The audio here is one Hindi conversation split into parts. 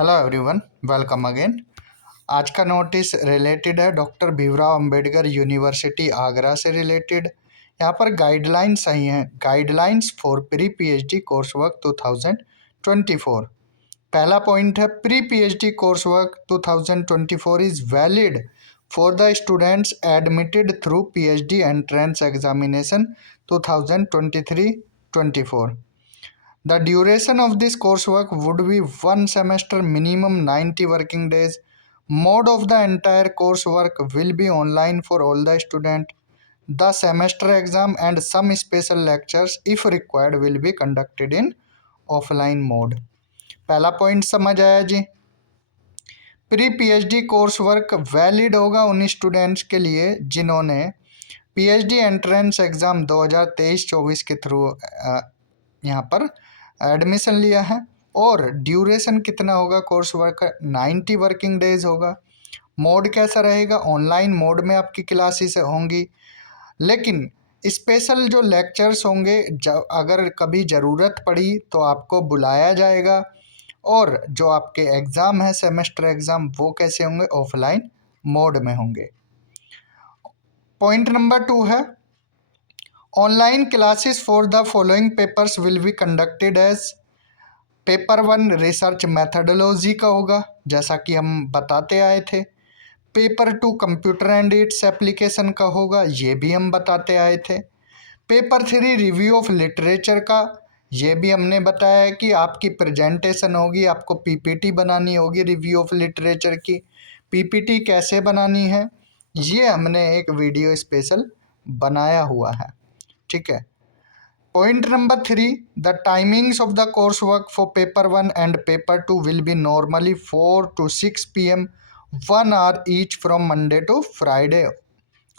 Hello everyone, welcome again. आज का नोटिस रिलेटेड है डॉक्टर भीमराव अंबेडकर यूनिवर्सिटी आगरा से रिलेटेड। यहाँ पर गाइडलाइंस आई हैं, guidelines for pre PhD course work 2024। पहला पॉइंट है pre PhD course work 2024 is valid for the students admitted through PhD entrance examination 2023-24। The duration of this coursework would be 1 semester, minimum 90 working days. Mode of the entire coursework will be online for all the students. The semester exam and some special lectures, if required, will be conducted in offline mode. पहला पॉइंट समझ आया जी। Pre PhD course work valid होगा उन स्टूडेंट्स के लिए जिन्होंने पीएचडी एंट्रेंस एग्ज़ाम 2023-24 के थ्रू यहाँ पर एडमिशन लिया है। और ड्यूरेशन कितना होगा कोर्स वर्क का? 90 वर्किंग डेज होगा। मोड कैसा रहेगा? ऑनलाइन मोड में आपकी क्लासेस होंगी, लेकिन स्पेशल जो लेक्चर्स होंगे अगर कभी ज़रूरत पड़ी तो आपको बुलाया जाएगा। और जो आपके एग्ज़ाम है सेमेस्टर एग्ज़ाम वो कैसे होंगे? ऑफलाइन मोड में होंगे। पॉइंट नंबर 2 है online classes for the following papers will be conducted as. Paper 1 research methodology का होगा, जैसा कि हम बताते आए थे। Paper 2 computer and its application का होगा, ये भी हम बताते आए थे। पेपर 3 रिव्यू ऑफ लिटरेचर का, ये भी हमने बताया है कि आपकी प्रेजेंटेशन होगी, आपको पीपीटी बनानी होगी रिव्यू ऑफ लिटरेचर की। पीपीटी कैसे बनानी है ये हमने एक वीडियो स्पेशल बनाया हुआ है, ठीक है। Point number 3, the timings of the course work for paper 1 and paper 2 will be normally 4 to 6 PM, 1 hour each from Monday to Friday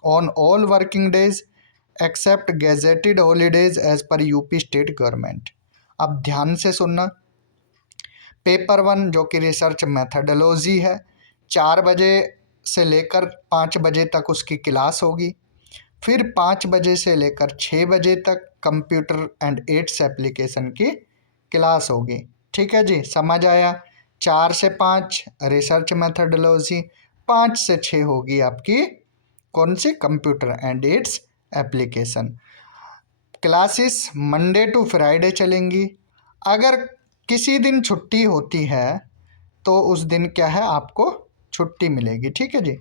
on all working days except gazetted holidays as per UP state government. अब ध्यान से सुनना। पेपर 1 जो कि रिसर्च मैथडोलॉजी है, 4 बजे से लेकर 5 बजे तक उसकी क्लास होगी। फिर 5 बजे से लेकर 6 बजे तक कंप्यूटर एंड एड्स एप्लीकेशन की क्लास होगी, ठीक है जी, समझ आया। 4 से 5 रिसर्च मैथडोलॉजी, 5 से 6 होगी आपकी कौन सी? Computer and its application. Classes Monday to Friday चलेंगी। अगर किसी दिन छुट्टी होती है तो उस दिन क्या है, आपको छुट्टी मिलेगी, ठीक है जी।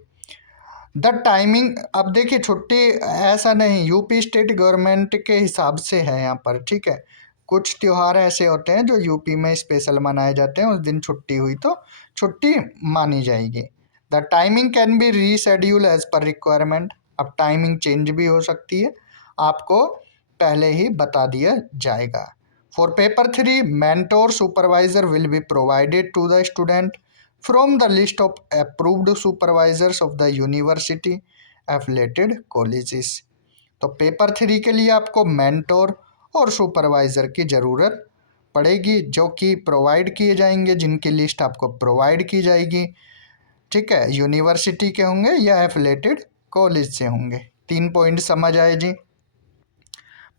द टाइमिंग, अब देखिए छुट्टी ऐसा नहीं, यूपी स्टेट गवर्नमेंट के हिसाब से है यहाँ पर, ठीक है। कुछ त्यौहार ऐसे होते हैं जो यूपी में स्पेशल मनाए जाते हैं, उस दिन छुट्टी हुई तो छुट्टी मानी जाएगी। The timing can be reschedule as per requirement. अब टाइमिंग चेंज भी हो सकती है, आपको पहले ही बता दिया जाएगा। For paper 3 mentor supervisor will be provided to the student from the list of approved supervisors of the university affiliated colleges। तो पेपर 3 के लिए आपको मेंटोर और सुपरवाइज़र की ज़रूरत पड़ेगी, जो कि प्रोवाइड किए जाएंगे, जिनकी लिस्ट आपको प्रोवाइड की जाएगी, ठीक है। यूनिवर्सिटी के होंगे या एफिलेटेड कॉलेज से होंगे। 3 पॉइंट समझ आए जी।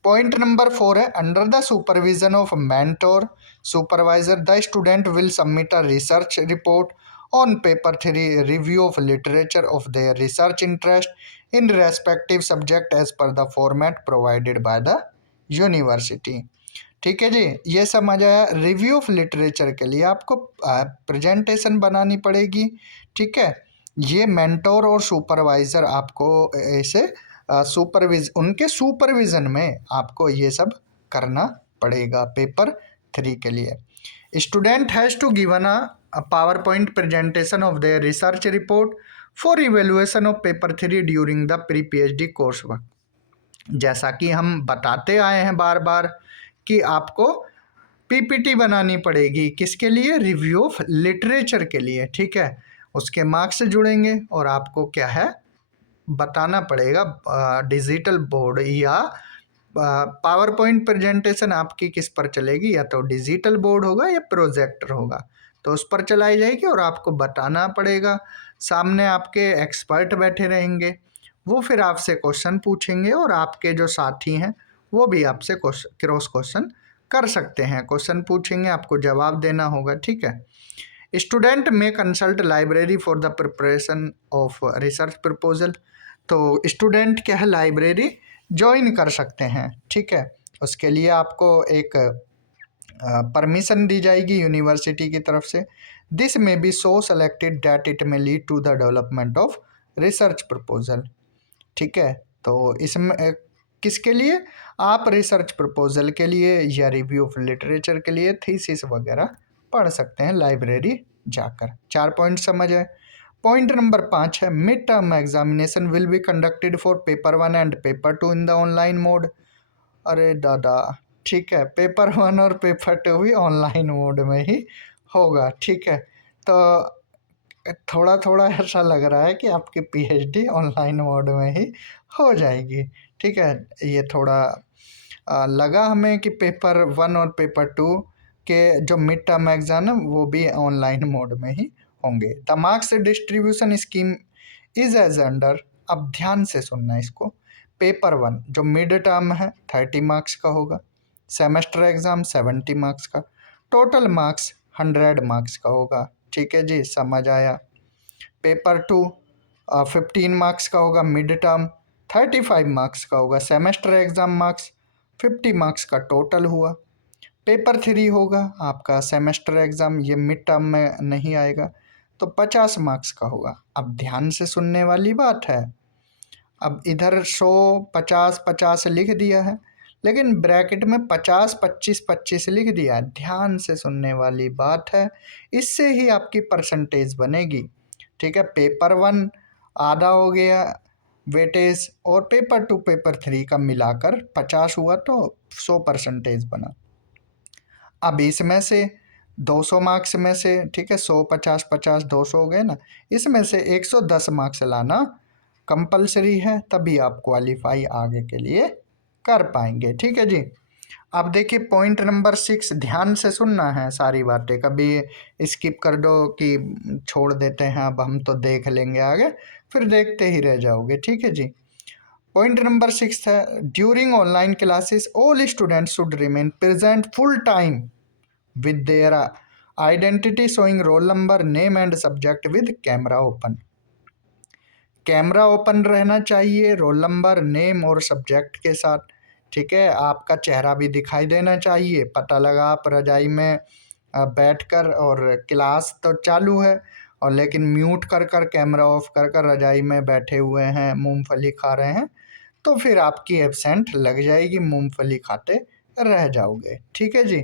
पॉइंट नंबर 4 है under the supervision of mentor supervisor the student will submit a research report on paper 3 review of literature of their research interest in respective subject as per the format provided by the university, ठीक है जी। ये समझ आया। रिव्यू ऑफ लिटरेचर के लिए आपको प्रेजेंटेशन बनानी पड़ेगी, ठीक है। ये मेंटोर और सुपरवाइज़र आपको ऐसे उनके सुपरविज़न में आपको ये सब करना पड़ेगा पेपर 3 के लिए। Student has to given a PowerPoint presentation of their research report for evaluation of paper 3 during the pre PhD course work. जैसा कि हम बताते आए हैं बार बार कि आपको पीपीटी बनानी पड़ेगी, किसके लिए? रिव्यू ऑफ लिटरेचर के लिए, ठीक है। उसके मार्क्स जुड़ेंगे और आपको क्या है बताना पड़ेगा। डिजिटल बोर्ड या पावर पॉइंट प्रेजेंटेशन आपकी किस पर चलेगी? या तो डिजिटल बोर्ड होगा या प्रोजेक्टर होगा, तो उस पर चलाई जाएगी और आपको बताना पड़ेगा। सामने आपके एक्सपर्ट बैठे रहेंगे, वो फिर आपसे क्वेश्चन पूछेंगे और आपके जो साथी हैं वो भी आपसे क्रॉस क्वेश्चन कर सकते हैं। क्वेश्चन पूछेंगे, आपको जवाब देना होगा, ठीक है। स्टूडेंट में consult library for the preparation of research proposal. तो स्टूडेंट क्या है, लाइब्रेरी ज्वाइन कर सकते हैं, ठीक है। उसके लिए आपको एक परमिशन दी जाएगी यूनिवर्सिटी की तरफ से। This may be so selected that it may lead to the development of research proposal, ठीक है। तो इसमें किसके लिए, आप रिसर्च प्रपोजल के लिए या रिव्यू ऑफ लिटरेचर के लिए थीसिस वगैरह पढ़ सकते हैं लाइब्रेरी जाकर। 4 पॉइंट समझ है। पॉइंट नंबर 5 है, mid term examination will be conducted for paper 1 and paper 2 in the online mode. अरे दादा, ठीक है, पेपर 1 और पेपर 2 भी ऑनलाइन मोड में ही होगा, ठीक है। तो थोड़ा थोड़ा ऐसा लग रहा है कि आपकी पीएचडी ऑनलाइन मोड में ही हो जाएगी, ठीक है। ये थोड़ा लगा हमें कि पेपर 1 और पेपर 2 के जो मिड टर्म एग्जाम है वो भी ऑनलाइन मोड में ही होंगे। The marks distribution scheme is as under. अब ध्यान से सुनना इसको। पेपर 1 जो मिड टर्म है 30 मार्क्स का होगा, सेमेस्टर एग्जाम 70 मार्क्स का, टोटल मार्क्स 100 मार्क्स का होगा, ठीक है जी, समझ आया। पेपर 2 15 मार्क्स का होगा, मिड टर्म 35 मार्क्स का होगा, सेमेस्टर एग्जाम मार्क्स 50 मार्क्स का टोटल हुआ। पेपर 3 होगा आपका सेमेस्टर एग्ज़ाम, ये मिड टर्म में नहीं आएगा, तो 50 मार्क्स का होगा। अब ध्यान से सुनने वाली बात है। अब इधर 100 50 50 लिख दिया है, लेकिन ब्रैकेट में 50 25 25 लिख दिया है। ध्यान से सुनने वाली बात है, इससे ही आपकी परसेंटेज बनेगी, ठीक है। पेपर 1 आधा हो गया वेटेज, और पेपर 2 पेपर 3 का मिलाकर 50 हुआ, तो 100 परसेंटेज बना। अब इसमें से 200 मार्क्स में से, ठीक है, 100 50 50 200 हो गए ना, इसमें से 110 मार्क्स लाना कंपलसरी है, तभी आप क्वालिफाई आगे के लिए कर पाएंगे, ठीक है जी। अब देखिए पॉइंट नंबर 6, ध्यान से सुनना है सारी बातें, कभी स्किप कर दो कि छोड़ देते हैं अब हम तो देख लेंगे आगे, फिर देखते ही रह जाओगे, ठीक है जी। पॉइंट नंबर 6 है, during online classes all students should remain present full time with their identity showing roll number, name and subject with camera open। Camera open रहना चाहिए रोल नंबर, नेम और सब्जेक्ट के साथ, ठीक है। आपका चेहरा भी दिखाई देना चाहिए, पता लगा आप रजाई में बैठकर और क्लास तो चालू है और लेकिन म्यूट कर कर कैमरा ऑफ कर कर रजाई में बैठे हुए हैं, मूंगफली खा रहे हैं, तो फिर आपकी एब्सेंट लग जाएगी, मूंगफली खाते रह जाओगे, ठीक है जी।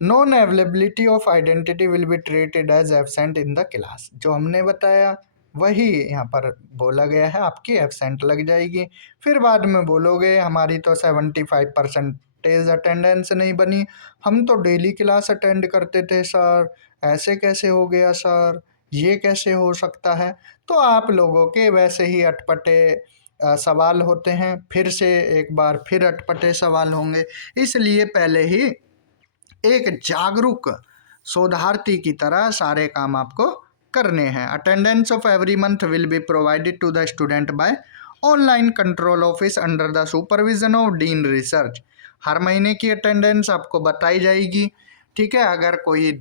Non availability of identity will be treated as absent in the class. जो हमने बताया वही यहाँ पर बोला गया है, आपकी एबसेंट लग जाएगी। फिर बाद में बोलोगे हमारी तो 75% अटेंडेंस नहीं बनी, हम तो डेली क्लास अटेंड करते थे सर, ऐसे कैसे हो गया सर, ये कैसे हो सकता है। तो आप लोगों के वैसे ही अटपटे सवाल होते हैं, फिर से एक बार फिर अटपटे सवाल होंगे, इसलिए पहले ही एक जागरूक शोधार्थी की तरह सारे काम आपको करने हैं। Attendance of every month will be provided to the student by online control office under the supervision of dean research. हर महीने की अटेंडेंस आपको बताई जाएगी, ठीक है। अगर कोई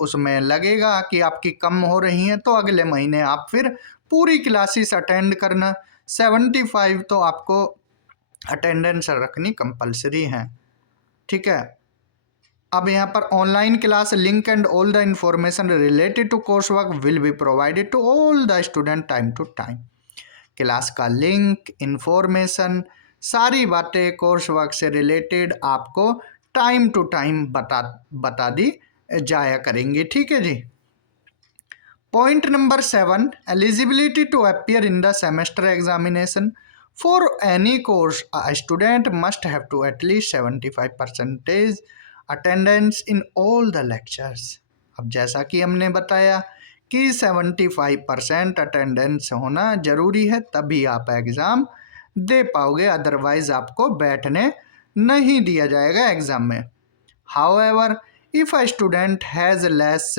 उसमें लगेगा कि आपकी कम हो रही हैं तो अगले महीने आप फिर पूरी क्लासेस अटेंड करना। 75 तो आपको अटेंडेंस रखनी कंपलसरी है, ठीक है। अब यहाँ पर online class link and all the information related to course work will be provided to all the student time to time. Class का लिंक, इंफॉर्मेशन, सारी बातें कोर्स वर्क से रिलेटेड आपको टाइम टू टाइम बता दी जाया करेंगे, ठीक है जी। Point number 7, eligibility to appear in the semester examination for any course a student must have to at least 75% attendance in all the lectures. अब जैसा कि हमने बताया कि 75% अटेंडेंस होना जरूरी है, तभी आप एग्ज़ाम दे पाओगे, अदरवाइज आपको बैठने नहीं दिया जाएगा एग्ज़ाम में। However, if a student has less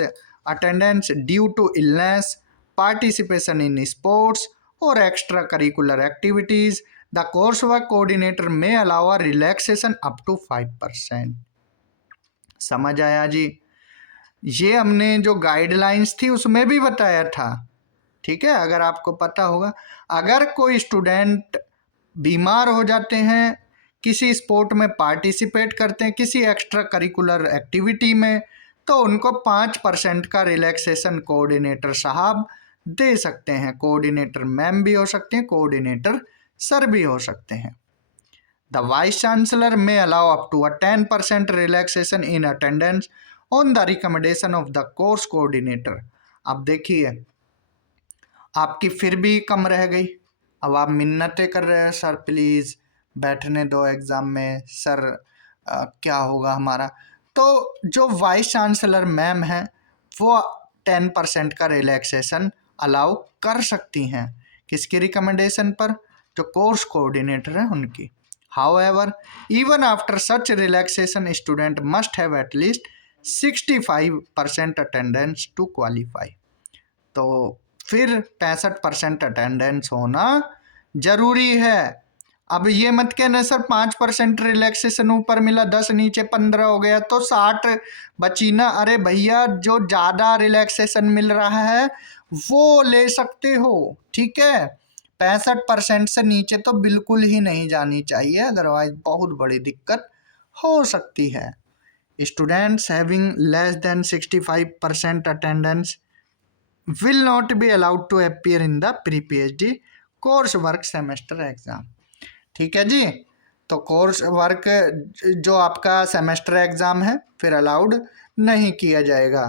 attendance due to illness, participation in sports or extracurricular activities, the coursework coordinator may allow a relaxation up to 5%। समझ आया जी। ये हमने जो गाइडलाइंस थी उसमें भी बताया था, ठीक है, अगर आपको पता होगा। अगर कोई स्टूडेंट बीमार हो जाते हैं, किसी स्पोर्ट में पार्टिसिपेट करते हैं, किसी एक्स्ट्रा करिकुलर एक्टिविटी में, तो उनको 5% का रिलैक्सेशन कोऑर्डिनेटर साहब दे सकते हैं। कोऑर्डिनेटर मैम भी हो सकते हैं, कोऑर्डिनेटर सर भी हो सकते हैं। The vice chancellor may allow up to a 10% relaxation in attendance on the recommendation of the course coordinator. अब देखिए, आपकी फिर भी कम रह गई। अब आप मिन्नतें कर रहे हैं, सर प्लीज़ बैठने दो एग्ज़ाम में, सर क्या होगा हमारा। तो जो वाइस चांसलर मैम है वो 10% का रिलैक्सेशन अलाउ कर सकती हैं। किसकी रिकमेंडेशन पर? जो कोर्स कोऑर्डिनेटर है उनकी। However, even after such relaxation student must have at least 65% attendance to qualify. तो फिर 65% अटेंडेंस होना जरूरी है। अब ये मत कहना सर 5% रिलैक्सेशन ऊपर मिला, 10 नीचे 15 हो गया तो 60 बची ना। अरे भैया, जो ज़्यादा रिलैक्सेशन मिल रहा है वो ले सकते हो, ठीक है। 65% से नीचे तो बिल्कुल ही नहीं जानी चाहिए, अदरवाइज बहुत बड़ी दिक्कत हो सकती है। Students having less than 65% attendance will not be allowed to appear in the pre-PhD course work semester exam. ठीक है जी। तो कोर्स वर्क जो आपका सेमेस्टर एग्जाम है फिर अलाउड नहीं किया जाएगा।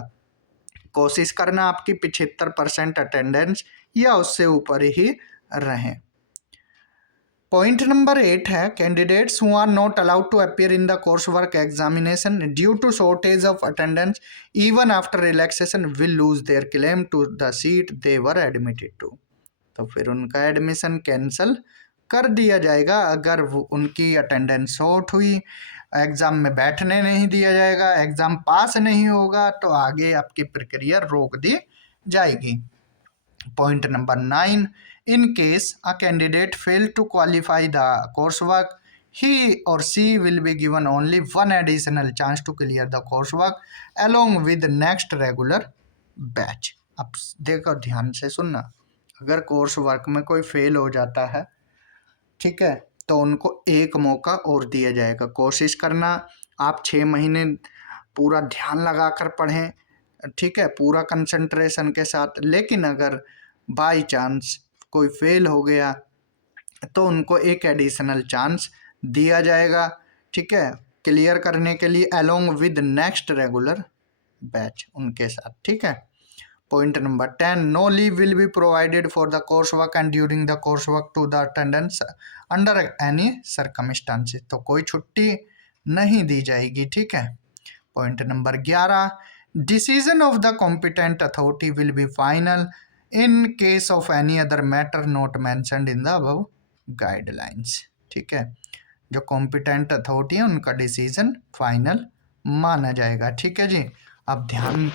कोशिश करना आपकी 75% अटेंडेंस या उससे ऊपर ही रहे। पॉइंट नंबर 8 है, candidates who are not allowed to appear in the course work examination due to shortage of attendance even after relaxation will lose their claim to the seat they were admitted to. तो फिर उनका एडमिशन कैंसिल कर दिया जाएगा अगर उनकी अटेंडेंस शॉर्ट हुई, एग्ज़ाम में बैठने नहीं दिया जाएगा, एग्ज़ाम पास नहीं होगा तो आगे आपकी प्रक्रिया रोक दी जाएगी। Point number 9, in case a candidate failed to qualify the coursework, he or she will be given only one additional chance to clear the coursework along with the next regular batch। अब देखो ध्यान से सुनना, अगर कोर्स वर्क में कोई फेल हो जाता है, ठीक है, तो उनको एक मौका और दिया जाएगा। कोशिश करना आप 6 महीने पूरा ध्यान लगाकर पढ़ें, ठीक है, पूरा कंसंट्रेशन के साथ। लेकिन अगर बाय चांस कोई फेल हो गया तो उनको एक एडिशनल चांस दिया जाएगा, ठीक है, क्लियर करने के लिए along with next regular batch उनके साथ, ठीक है। Point number 10, no leave will be provided for the course work and during the course work to the attendance under any circumstances. तो कोई छुट्टी नहीं दी जाएगी, ठीक है। Point number 11, decision of the competent authority will be final in case of any other matter not mentioned in the above guidelines, ठीक है। जो कॉम्पिटेंट अथॉरिटी है उनका डिसीजन फाइनल माना जाएगा, ठीक है जी। अब ध्यान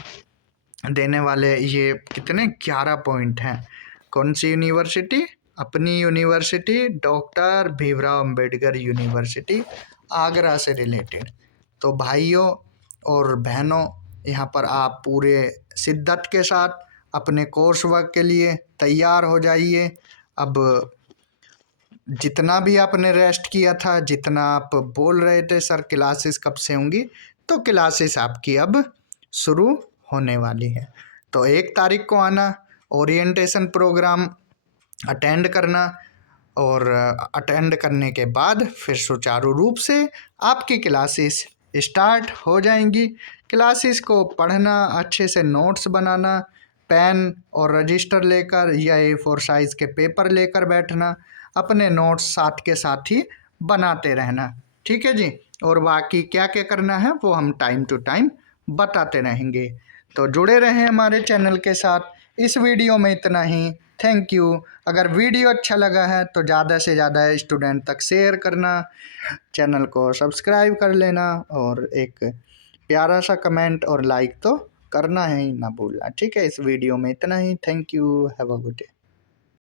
देने वाले ये कितने 11 पॉइंट हैं। कौन सी यूनिवर्सिटी? अपनी university, doctor Bhimrao Ambedkar university Agra से रिलेटेड। तो भाइयों और बहनों, यहाँ पर आप पूरे शिद्दत के साथ अपने कोर्स वर्क के लिए तैयार हो जाइए। अब जितना भी आपने रेस्ट किया था, जितना आप बोल रहे थे सर क्लासेस कब से होंगी, तो क्लासेस आपकी अब शुरू होने वाली है। तो 1 तारीख को आना, ओरिएंटेशन प्रोग्राम अटेंड करना और अटेंड करने के बाद फिर सुचारू रूप से आपकी क्लासेस स्टार्ट हो जाएंगी। क्लासेस को पढ़ना, अच्छे से नोट्स बनाना, पेन और रजिस्टर लेकर या A4 साइज़ के पेपर लेकर बैठना, अपने नोट्स साथ के साथ ही बनाते रहना, ठीक है जी। और बाकी क्या क्या करना है वो हम टाइम टू टाइम बताते रहेंगे। तो जुड़े रहें हमारे चैनल के साथ। इस वीडियो में इतना ही, थैंक यू। अगर वीडियो अच्छा लगा है तो ज़्यादा से ज़्यादा स्टूडेंट तक शेयर करना, चैनल को सब्सक्राइब कर लेना और एक प्यारा सा कमेंट और लाइक तो करना है ही ना भूलना, ठीक है। इस वीडियो में इतना ही, thank you, have a good day.